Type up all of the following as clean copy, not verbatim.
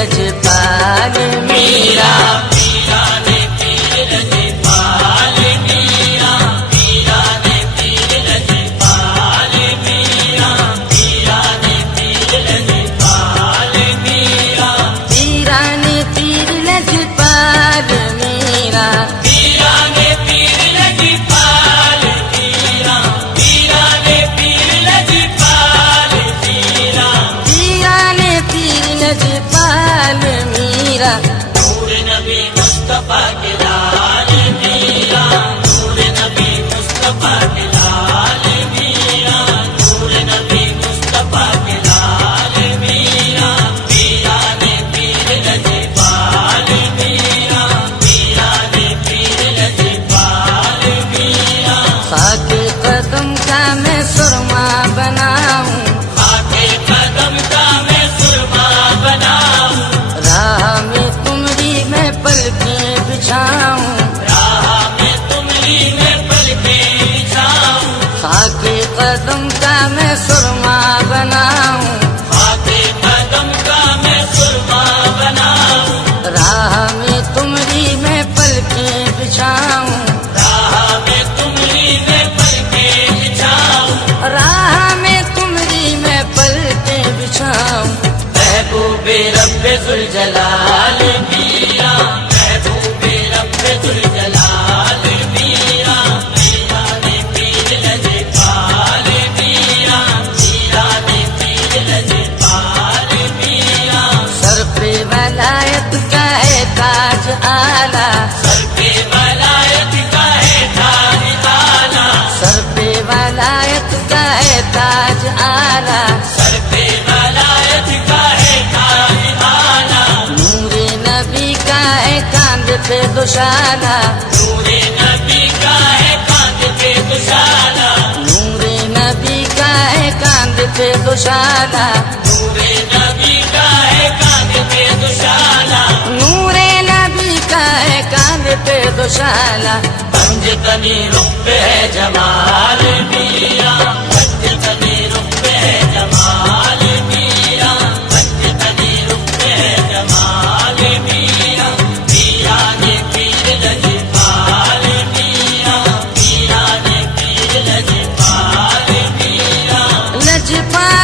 लजपाल मीरा, पीरा ने पीर लजपाल मीरा, पीरा ने पीर लजपाल मीरा, पीरा ने पीर लजपाल मीरा, पीरा ने पीर लजपाल मीरा, पीरा ने पीर लजपाल मीरा, पीरा ने पीर लजपाल मीरा, पीरा ने पीर लजपाल मीरा। नूर नबी मुस्तफा के लाल मीरा, नूर नबी मुस्तफा के लाल मीरा, नूर नबी मुस्तफा के लाल मीरा, पीरा ने पीर लजपाल मीरा, पीरा ने पीर लजपाल मीरा, खाके कदम का मैं सुरमा बनाऊं, खाके कदम का मैं सुरमा बनाऊं, राह में तुमरी मैं पलकें बिछाऊं, राह में तुमरी मैं पलकें बिछाऊं, खाके कदम का मैं सुरमा बनाऊं, खाके कदम का मैं सुरमा बनाऊं, राह में तुमरी मैं पलकें बिछाऊं, राह में तुमरी मैं पलकें बिछाऊं, राह में तुमरी मैं पलकें बिछाऊं। महबूबे रब्बे जुल जलाल मीरा, महबूबे रब्बे जुल जलाल मीरा, पीरा ने पीर लजपाल मीरा, पीरा ने पीर लजपाल मीरा, सर पे वलायत का है ताज आला, सर पे वलायत का है ताज आला, सर पे वलायत का है ताज आला, सर पे वलायत का है ताज आला, नूरे नबी का है कांध पे दुशाला, नूरे नबी का है कांध पे दुशाला, नूरे नबी का है कांध पे दुशाला, नूरे नबी का है कांध पे दुशाला, नूरे नबी का है कांध पे दुशाला। पंज तनी रुख पे है जमाल मीरा, पंज तनी रुख पे है जमाल मीरा, पंज तनी रुख पे है जमाल मीरा, पीरा ने पीर लजपाल मीरा, पीरा ने पीर लजपाल मीरा, लजपाल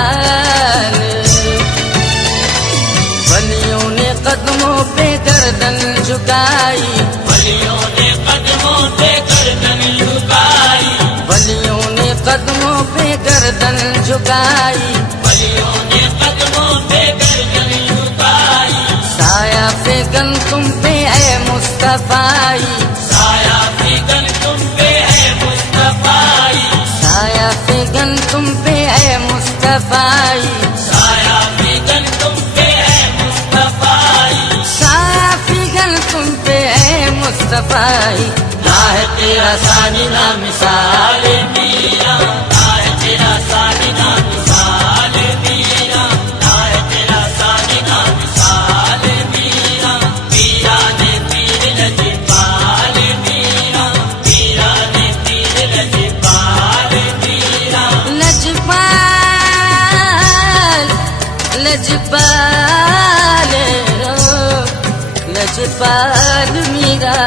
लजपाल, वलियों ने कदमों पे गर्दन झुकाई, वलियों ने कदमों पे गर्दन झुकाई, वलियों ने कदमों पे गर्दन झुकाई, वलियों ने कदमों पे गर्दन झुकाई, साया फेगन तुम पे है मुस्तफाई, साया फिगन तुम पे है मुस्तफाई, साया फेगन तुम पे है मुस्तफाई, साया फिगन तुम पे है मुस्तफाई, साया फेगन तुम पे है मुस्तफाई। ना है तेरा सानी ना मिसाल मीरा, ना है तेरा सानी ना मिसाल मीरा, ना है तेरा सानी ना मिसाल मीरा, पीरा ने पीर लजपाल मीरा, पीरा ने पीर लजपाल मीरा, लजपाल लजपाल लजपाल मीरा,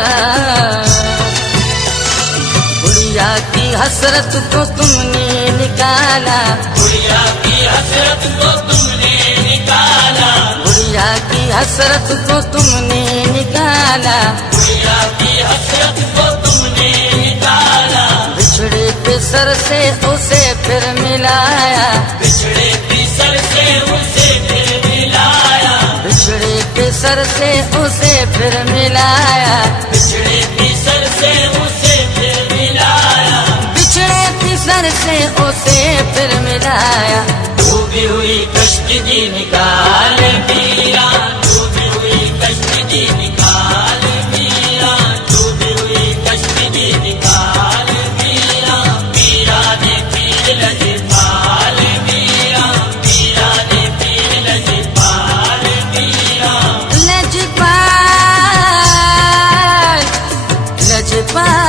गुड़िया की हसरत को तुमने निकाला, गुड़िया की हसरत को तुमने निकाला, गुड़िया की हसरत को तुमने निकाला, गुड़िया की हसरत को तुमने निकाला, बिछड़े पे सर से उसे फिर मिलाया, बिछड़े पिसर से उसे फिर मिलाया, बिछड़े पे सर से उसे फिर मिलाया, बिछड़े पिसर से उसे फिर मिलाया, बिछड़े पे सर से उसे फिर मिलाया। डूबी हुई कश्ती दी निकाल मीरा, डूबी हुई कश्ती दी निकाल मीरा, डूबी हुई कश्ती दी निकाल मीरा, पीरा ने पीर लजपाल मीरा, पीरा ने पीर लजपाल मीरा, लजपाल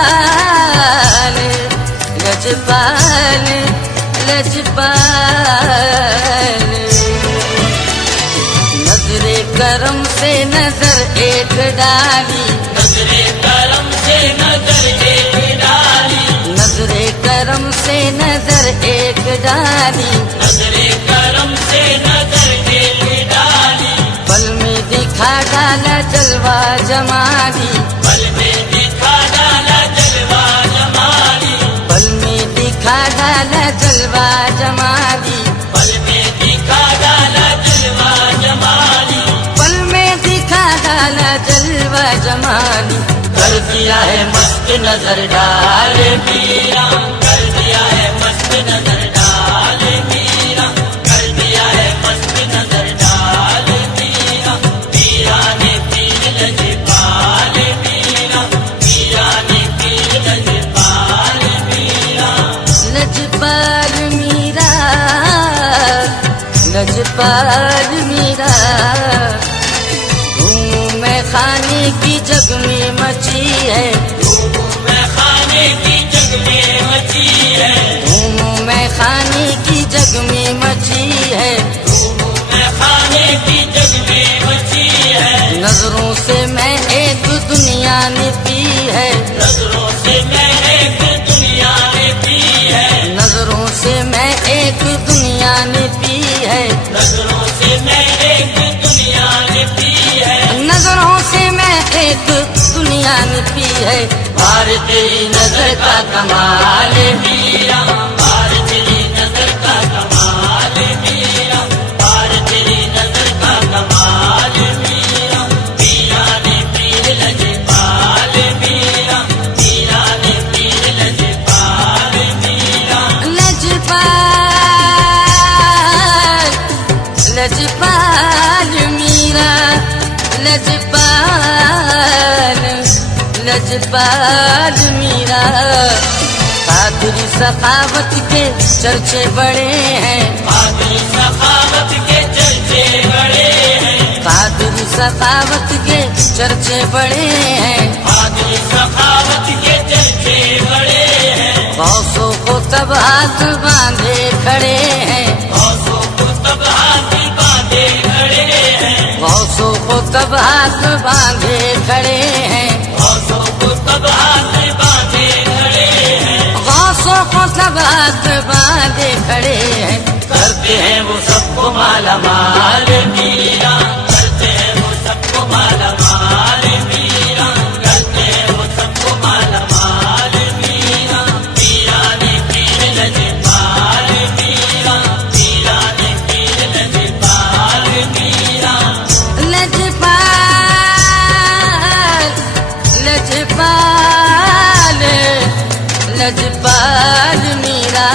लजपाल लजपाल लजपाल। नजरे करम से नजर एक डाली, नजरे करम से नजर एक डाली, नजरे करम से नजर एक डाली, नजरे करम से नजर एक डाली। पल में दिखा डाला जलवा जमाली, पल में दिखा डाला जलवा जमाली, पल में दिखा डाला जलवा जमाली, पल में दिखा डाला जलवा जमाली। पल में दिखा डाला जलवा जमाली। कर दिया है मस्त नजर डाल मीरा, कर दिया है मस्त नजर डाल मीरा, कर दिया है मस्त नजर डाल मीरा। मीरा ने पीर लजपाल मीरा, मीरा ने पीर लजपाल मीरा। लजपाल मीरा, लजपाल मीरा। धूम में खाने की जग में मची है, मैं खाने की जग में मची है, धूम में खाने की जग में मची है। मैं खाने की जग में मची है। नजरों से मैं एक दुनिया ने पी है, नजरों से मैं एक दुनिया ने पी है, नजरों से मैं एक दुनिया ने पी है, नजरों से मैं एक दुनिया ने पी है। नजरों से मैं एक दुनिया ने पी है। बार तेरी नजर का कमाल मीरा, बार तेरी नजर का कमाल मीरा, बार तेरी नजर का कमाल मीरा। मीरा ने पीर लजपाल मीरा, मीरा ने पीर लजपाल मीरा। लजपाल, लजपाल मीरा, लजपाल, लजपाल मीरा। कादरी सखावत के चर्चे बड़े हैं, कादरी सखावत के चर्चे बड़े हैं, कादरी सखावत के चर्चे बड़े हैं। कादरी सखावत के चर्चे बड़े हैं। गौसों को तब हाथ बांधे खड़े हैं, गौसों को तब हाथ बांधे खड़े हैं, गौसों को तब हाथ बांधे खड़े हैं, गौसों को तब हाथ बांधे खड़े हैं। गौसों को तब हाथ बांधे खड़े हैं। करते हैं वो सबको माला माल मीरा, करते हैं वो सबको माला माल मीरा, करते हैं वो सबको माला माल मीरा। मीरा ने पीर लजपाल मीरा, मीरा ने पीर लजपाल मीरा। लजपाल, लजपाल, लजपाल मीरा।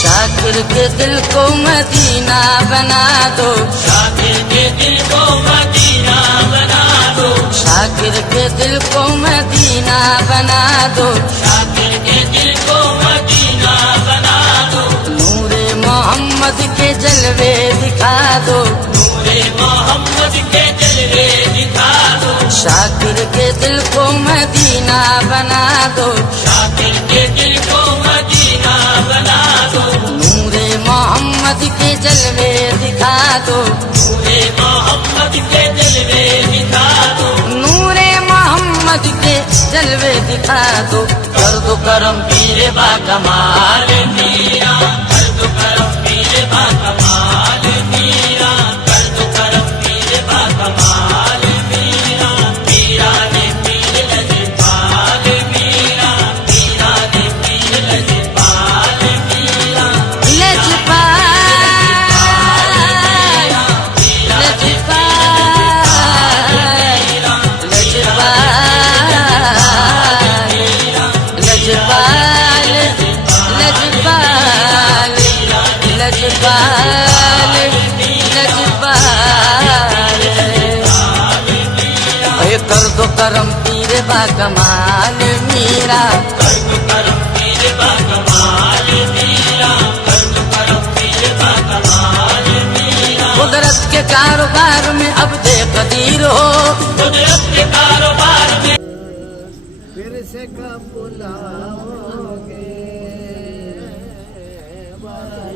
शाकिर के दिल को मदीना बना दो, शाकिर के दिल को मदीना बना दो, शाकिर के दिल को मदीना बना दो। शाकिर के दिल को मदीना बना दो। नूरे मोहम्मद के जलवे दिखा दो, नूरे मोहम्मद के जलवे दिखा दो। शाकिर के दिल को मदीना बना दो, शाकिर के दिल को मदीना बना दो। नूरे मोहम्मद के जलवे दिखा दो, नूरे मोहम्मद के जलवे दिखा दो। नूरे मोहम्मद के जलवे दिखा दो। कर दो करम पीरे बा कमाल मीरा, कर दो करम पीरे बा कमाल मीरा, कर दो करम पीरे बा कमाल मीरा। मीरा ने पीर लजपाल मीरा, मीरा ने पीर लजपाल मीरा। लजपाल, लजपाल, लजपाल, लजपाल, लजपाल, लजपाल। अरे कर दो करम पीर बा कमाल मीरा, कर दो करम पीरे बा कमाल मीरा, कर दो करम पीरे बा कमाल मीरा। कुदरत के कारोबार में अब दे कदीर हो, कुदरत के कारोबार में फिर से कब बुलाओगे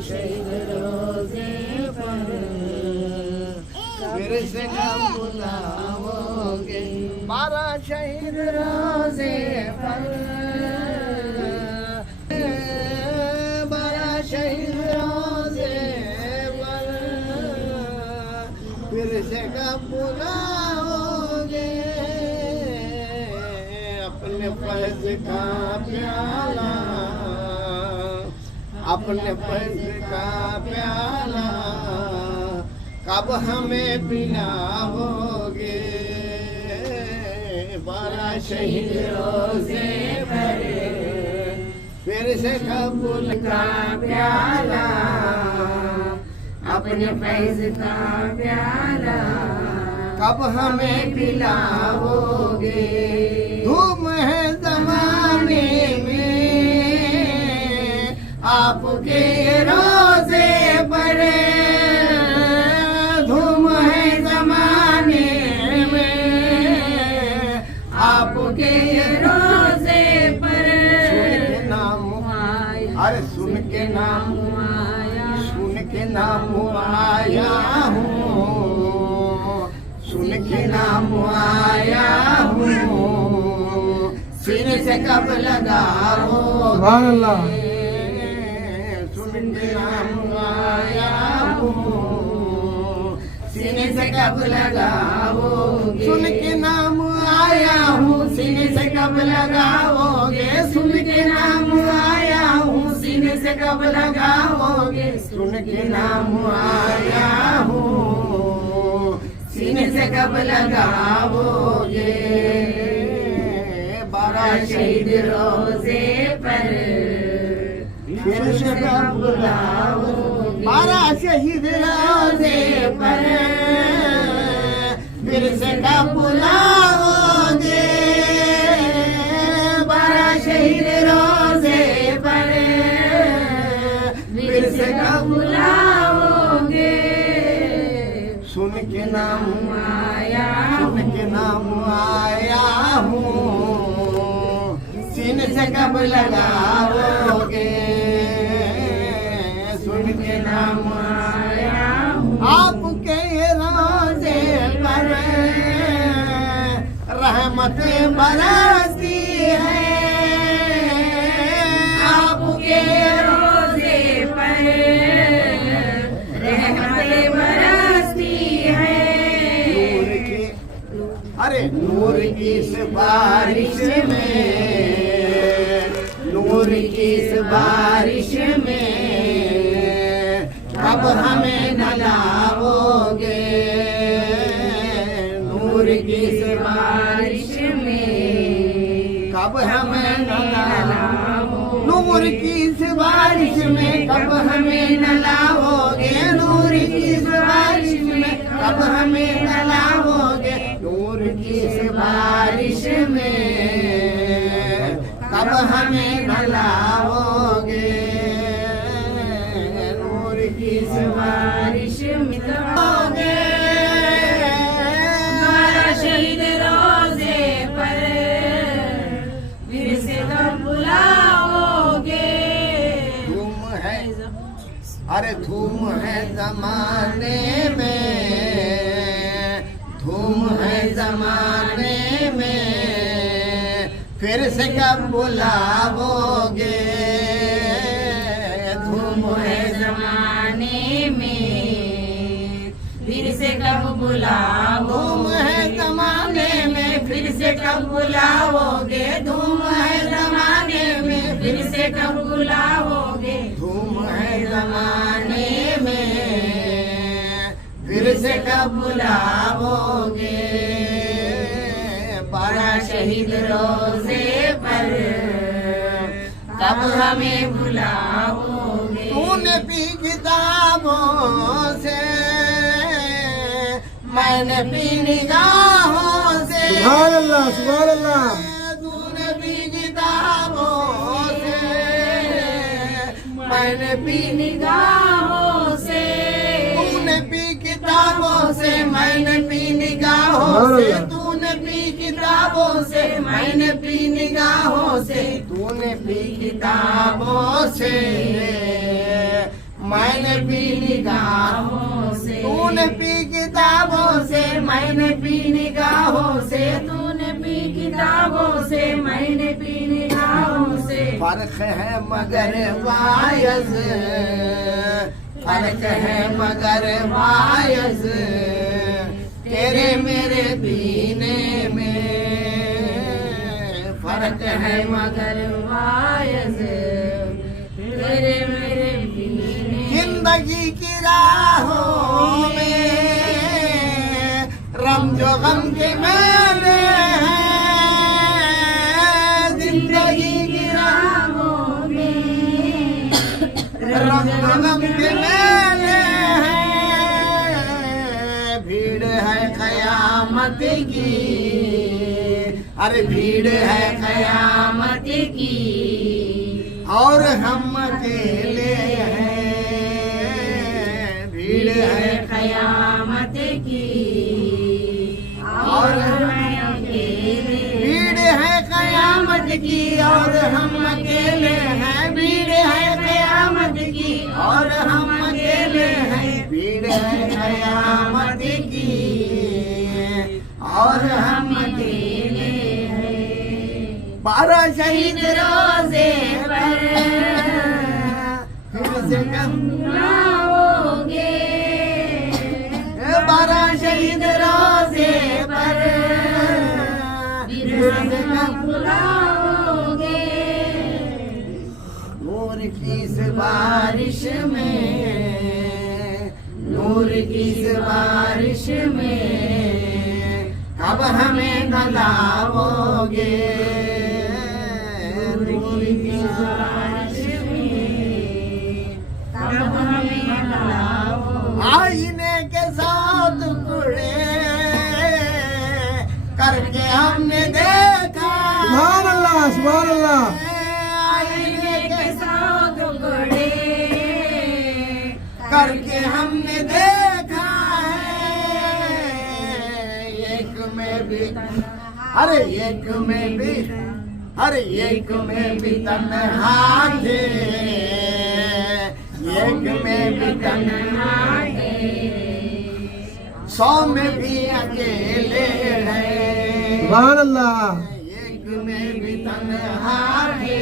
शहीद रोजे पर फिर से कब बुलाओगे 12 शहीद रोजे पर 12 शहीद रोजे पर फिर से कब बुलाओगे अपने फैज का प्याला अपने फैज का प्याला कब हमें पिलाओगे 12 शहीद रोजे पर फिर से कबूल का प्याला अपने फैज का प्याला कब हमें पिलाओगे धूम है जमाने में आपके रोजे पर धूम है जमाने में आपके रोजे पर अरे सुन के नाम आया हूँ सुन के नाम आया हूँ सिर से कब लगाओ सुन के नाम आया हूँ सीने से कब लगाओगे सुन के नाम आया हूँ सीने से कब लगाओगे सुन के नाम आया हूँ सीने से कब लगाओगे सुन के नाम आया हूँ सीने से कब लगाओगे 12 शहीद रोजे पर फिर से कब बुलाओगे 12 शहीद रोजे पर फिर से कब बुलाओगे 12 शहीद रोजे पर फिर से कब बुलाओगे सुन के नाम आया हूँ सीने से कब लगाओगे सुन के नाम आया आपके रोजे पर रहमत बरसती है आपके रोजे पर रहमत बरसती है अरे नूर की इस बारिश में नूर की इस बारिश में कब हमें नलाओगे नूर की इस बारिश में कब हमें नलाओगे नूर की इस बारिश में कब हमें नलाओगे नूर की इस बारिश में कब हमें नलाओगे नूर की इस बारिश में कब हमें नलाओगे नूर की इस बारिश में लाओगे 12 शहीद रोजे पर फिर से कब बुलाओगे धूम है अरे धूम है जमाने में धूम है जमाने में फिर से कब बुलाओगे धूम है जमाने में फिर से कब बुलाओ धूम है जमाने में फिर से कब बुलाओगे धूम है जमाने में फिर से कब बुलाओगे धूम है जमाने में फिर से कब बुलाओगे 12 शहीद रोजे पर कब हमें बुलाओगे तूने पी किताबों से मैंने पी निगाहों से सुभान अल्लाह तूने पी किताबों से मैंने पी निगाहों से तूने पी किताबों से मैंने पी निगाहों से तूने पी किताबों से मैंने पी निगाहों से तूने पी किताबों से मैंने पी निगाहों से, तूने पी किताबों से, मैंने पी निगाहों से, तूने पी किताबों से, मैंने पी निगाहों से। फर्क है मगर वायज, फर्क है मगर वायज, तेरे मेरे पीने में फर्क है मगर वायज, तेरे मेरे पीने। जिंदगी की राहों में रम जो गम के मैंने हैं, जिंदगी की राहों में रम जो गम के मैंने हैं। भीड़ है कयामत की, अरे भीड़ है कयामत की, और हम अकेले हैं। भीड़ है कयामत की, और हम अकेले। भीड़ है कयामत की और हम अकेले हैं। भीड़ है कयामत की और हम अकेले हैं। भीड़ है कयामत की और हम अकेले हैं। 12 शहीद रोजे पर फिर से कम आओगे, 12 शहीद रोजे पर फिर से कम बुलाओगे। नूर की इस बारिश में, नूर की इस बारिश में कब हमें नलाओगे। नूर की इस बारिश में कब हमें नलाओगे। आईने के साथ टुकड़े करके हमने देखा। सुभान अल्लाह, सुभान अल्लाह। आईने के साथ टुकड़े करके हमने देखा है। एक में भी, अरे एक में भी, अरे एक में भी तन्हा थे, एक में भी तन्हा थे, 100 में भी अकेले हैं। सुभान अल्लाह। एक में भी तन्हा थे,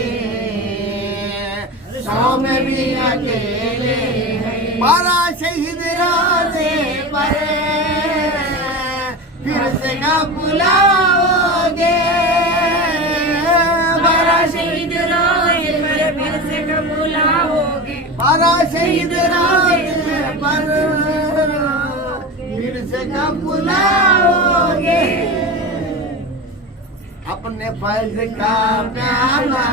100 में भी अकेले हैं। 12 शहीद रोजे पर फिर से कब बुलाओगे। 12 शहीद रोजे पर फिर से कब बुलाओगे। 12 शहीद रोजे पर फिर से कब बुलाओगे। अपने फैज का प्याला,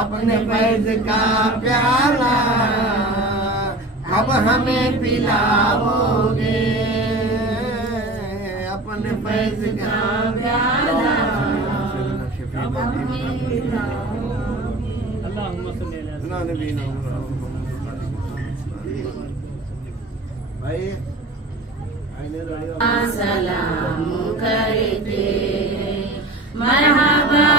अपने फैज का प्याला अब हमें पिलाओगे। अपने फैज का प्याला अब हमें पिलाओगे। भाई सलाम करते मरहबा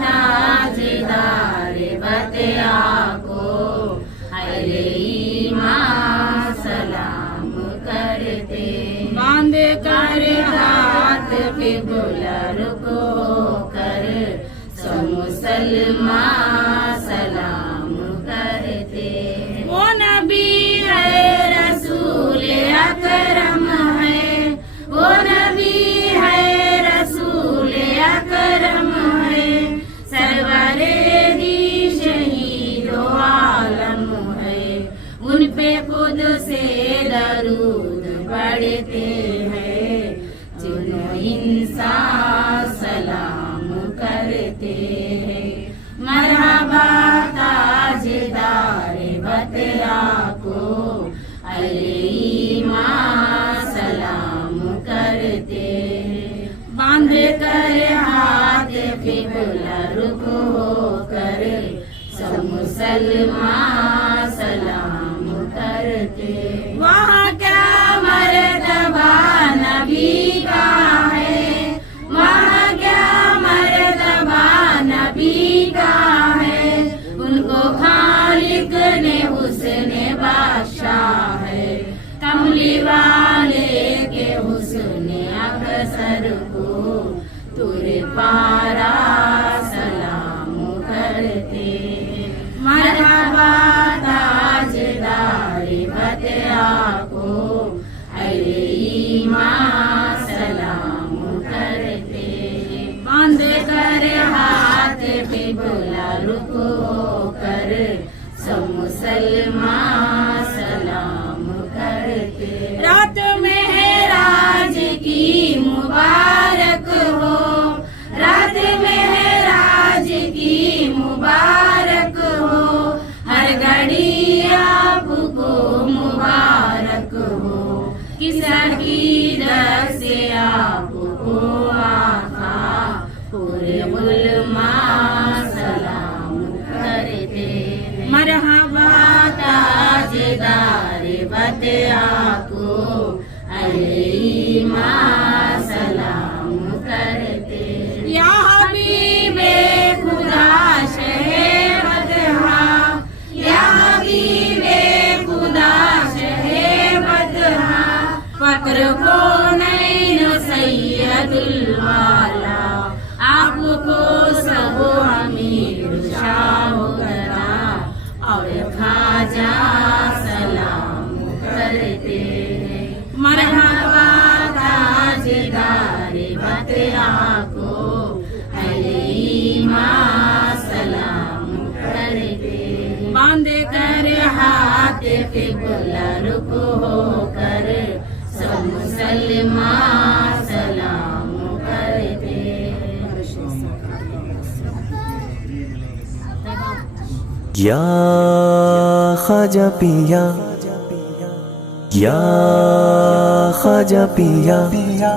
ताजदार बतिया को, अरे ईमान सलाम करते। बांध कर हाथ किबला रुको कर, सब मुसलमान सलाम करते। वो नबी है रसूल अकरम है, वो नबी है रसूल अकरम है, सरवरे दी शहीदो आलम है। उन पे खुद से दरूद पढ़ते हैं, जिन्हों इंसान सलाम करते हैं। मरहबा ताजदार बतिया को, अरे ईमान सलाम करते। बांध कर हाथ किबला रुको कर, सब मुसलमान सलाम करते। वहाँ क्या मर्तबा नबी का है, वहाँ क्या मर्तबा नबी का है। उनको खालिक ने हुस्न वाले के हुस्न अक्सर को तुरे पारा सलाम करते। मरहबा ताजदार बतिया को अरे ईमां सलाम करते। बांध कर हाथ पे बोला रुको कर सब मुसलमान सलाम करते। रात मेहराज की मुबारक हो, रात मेहराज की मुबारक हो, हर घड़ी आपको मुबारक हो। किस अकीदत से आपको आका पूरे उलमा सलाम करते। मरहबा ताजदार बतिया को अरे ईमां सलाम करते। या हबीबे खुदा शहे बदहा, या हबीबे खुदा शहे बदहा, फक्र को नैन सैयदुल वाला, आपको सब अमीर शाह गरा और खाजा सलाम करते। मरहबा ताजदार बतिया को अरे ईमां सलाम करते। बांध कर हाथ पे बोला रुको कर सब मुसलमान सलाम करते। या ख्वाजा पिया, या ख्वाजा पिया, या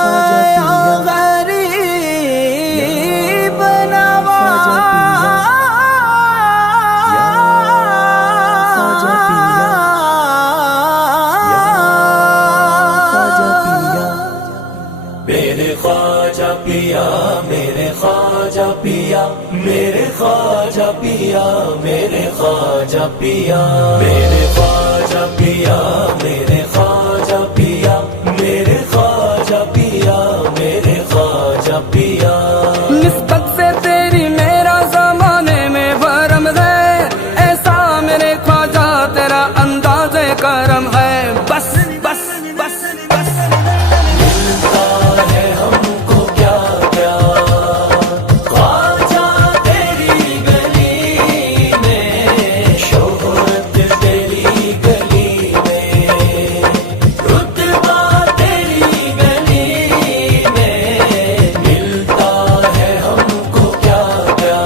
ख्वाजा पिया, गरीब नवाज या ख्वाजा पिया, या ख्वाजा पिया, मेरे ख्वाजा पिया, मेरे ख्वाजा पिया, मेरे ख्वाजा पिया, मेरे ख्वाजा पिया, मेरे ख्वाजा पिया, मेरे ख्वाजा पिया, मेरे ख्वाजा पिया, मेरे ख्वाजा पिया। निस्बत से तेरी मेरा जमाने में भरम है, ऐसा मेरे ख्वाजा तेरा अंदाज़े करम है। बस बस बस बस मिलता है हमको क्या क्या, ख्वाजा तेरी गली में, शोहरत तेरी गली में, रुतबा तेरी गली में, मिलता है हमको क्या क्या।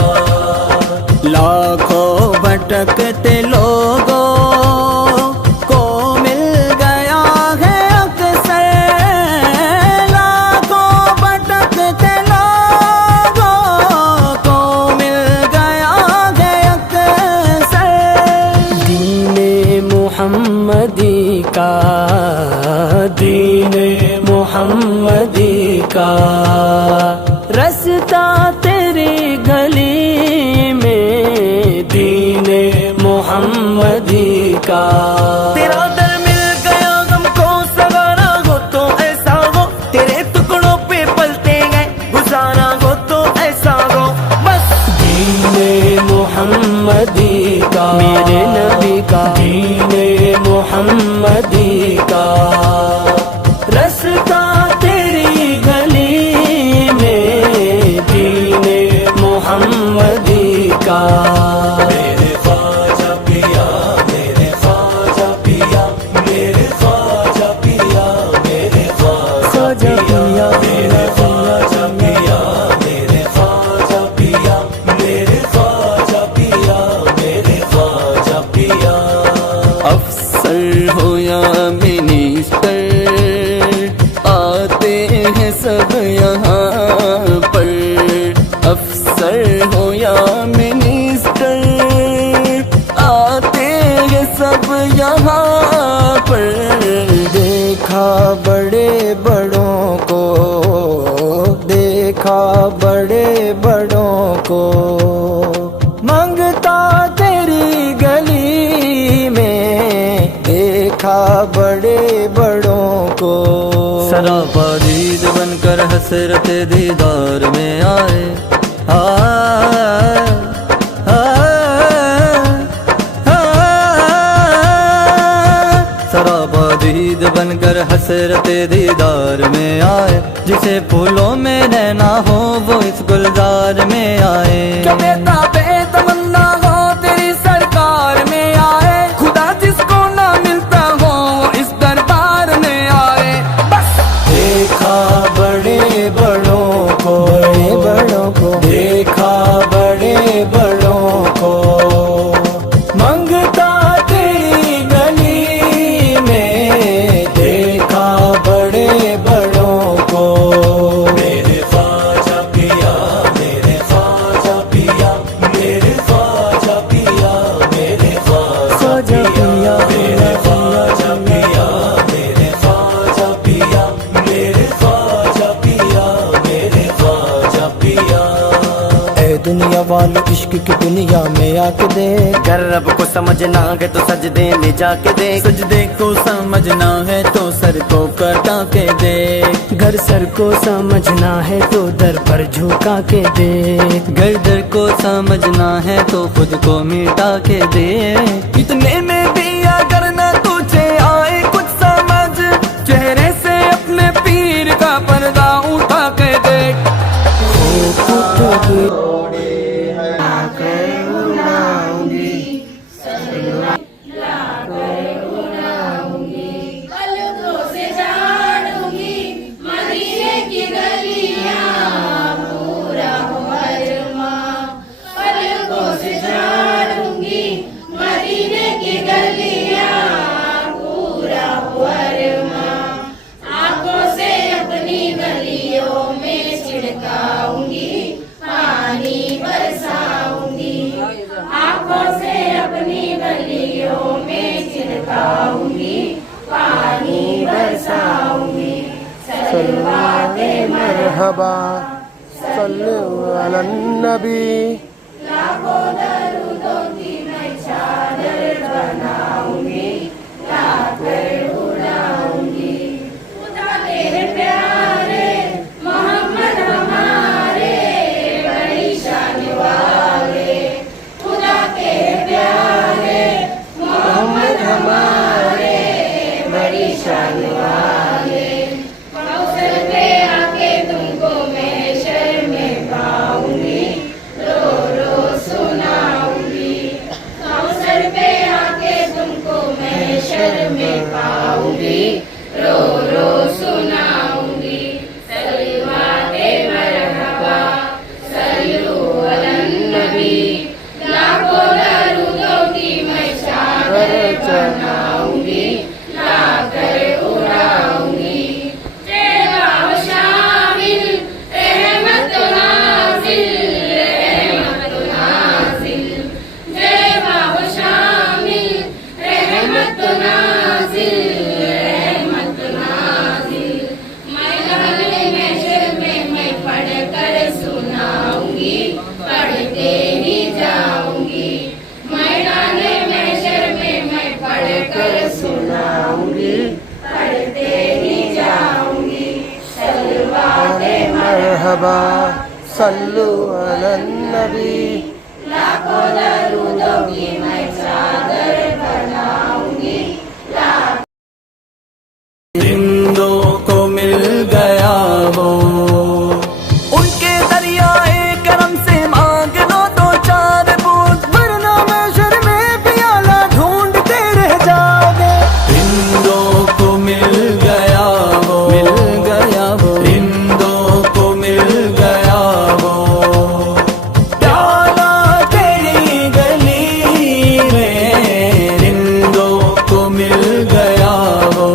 लाखों भटकते लोगों को मिल गया है अक्सर, लाखों भटकते लोगों को मिल गया है अक्सर। दीने मुहम्मदी का, दीने मुहम्मदी का रास्ता तेरी गली में, दीने मुहम्मदी का। तेरा दर मिल गया हमको सगारा हो तो ऐसा हो, तेरे टुकड़ों पे पलते गए गुजारा हो तो ऐसा हो। बस दीने मुहम्मदी का, मेरे नबी का, दीने मुहम्मदी का रास्ता तेरी गली में, दीने मुहम्मदी का। मेरे ख्वाजा पिया, मेरे ख्वाजा पिया, मेरे ख्वाजा पिया, मेरे ख्वाजा पिया, मेरे ख्वाजा पिया, मेरे ख्वाजा पिया, मेरे ख्वाजा पिया, मेरे ख्वाजा पिया। अफसर हो या मिनिस्टर, आते हैं सब यहाँ पर। अफसर हो या मिनिस्टर, आते हैं सब यहाँ पर। देखा बड़े बड़ों को, देखा बड़े बड़ों को, मांगता तेरी गली में, हसरत दीदार में आए। सराबा दीद बनकर हसरत दीदार में आए। जिसे फूलों में रहना हो वो इस गुलजार में आए। जो बेटा बेतमन्ना हो तेरी सरकार में आए। खुदा जिसको ना मिलता हो वो इस दरबार में आए। बस देखा बड़े बड़ों को, बड़े बड़ों को देखा, बड़े बड़ों को मंगता तेरी गली में। देखा बड़े बड़ों को मेरे ख्वाजा पिया, मेरे ख्वाजा पिया, मेरे ख्वाजा पिया, मेरे ख्वाजा पिया, मेरे ख्वाजा पिया, मेरे ख्वाजा पिया, मेरे ख्वाजा पिया, मेरे ख्वाजा पिया। ए दुनिया वालों इश्क की दुनिया में आके देख। घर रब को समझना है तो सजदे में जाके देख। सजदे को समझना है तो सर को कटा के दे। घर सर को समझना है तो दर पर झुका के दे। घर दर को समझना है तो खुद को मिटा के दे। इतने में भी अगर न तुझे आए कुछ समझ, चेहरे से अपने पीर का पर्दा उठा के देख। पलकों से झाड़ूंगी मदीने की गलियां, पूरा हो अरमां। पलकों से झाड़ूंगी मदीने की गलियां, पूरा हो अरमां। आंखों से अपनी गलियों में छिड़काऊंगी, पानी बरसाऊंगी। आंखों से अपनी गलियों में छिड़काऊंगी, पानी बरसाऊंगी। सलवाते मरहबा सल्लु अला नबी। लाखों दरूदों की मैं चादर बनाऊंगी, लाकर उड़ाऊंगी। खुदा तेरे प्यारे मोहम्मद हमारे बड़ी शान वाले। खुदा तेरे प्यारे मोहम्मद हमारे बड़ी शान वाले। कौसर पे आके तुमको महशर में पाऊंगी, रो रो सुनाऊंगी। कौसर पे आके तुमको महशर में पाऊंगी, रो रो सुनाऊंगी। सलवाते मरहबा सल्लु अलन नबी। लाखों दरूदों की मैं चादर बनाऊंगी, लाकर उड़ाऊंगी। तेरा शामिल रहमत नाज़िल, रहमत नाज़िल। तेरा शामिल रहमत नाज़िल, रहमत नाज़िल। मैदान महशर में मैं पढ़ कर सुनाऊंगी, पढ़ते ही जाऊंगी। मैदान महशर में मैं पढ़ कर सुनाऊंगी, पढ़ते ही जाऊंगी। सलवाते मरहबा सल्लु अला नबी। लाखों दरूदों की मैं चादर बनाऊंगी, जिंदों को मिल गया वो उनके दरियाए करम से मांग लो दो चार बूंद, वरना महशर में प्याला ढूंढते रह जाओगे। जिंदों को मिल गया वो, मिल गया वो। जिंदों को मिल गया वो प्याला तेरी गली में। जिंदों को मिल गया वो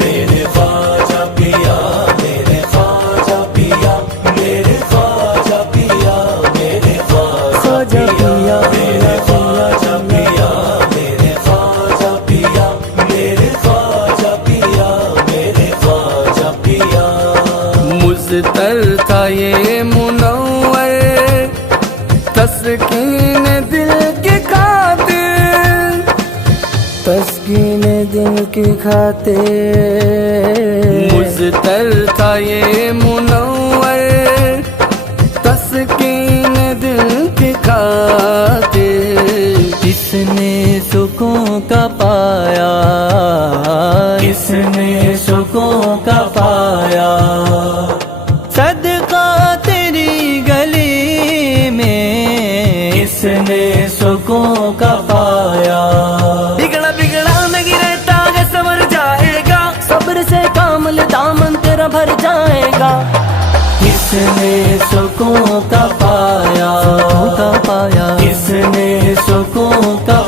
मेरे ख्वाजा पिया, मेरे ख्वाजा पिया, मेरे ख्वाजा पिया, मेरे ख्वाजा पिया, मेरे ख्वाजा पिया, मेरे ख्वाजा पिया, मेरे ख्वाजा पिया, मेरे ख्वाजा पिया। मुज़तर था ये मुनव्वर तस्कीन दिल की खातिर, तस्कीन दिल की खातिर। मुज़तर था ये मुनव्वर किसने सुकून का पाया। बिगड़ा बिगड़ा नहीं रहता है, संवर जाएगा, सब्र से कामल दामन तेरा भर जाएगा। किसने सुकून का पाया, का पाया, किसने सुकून का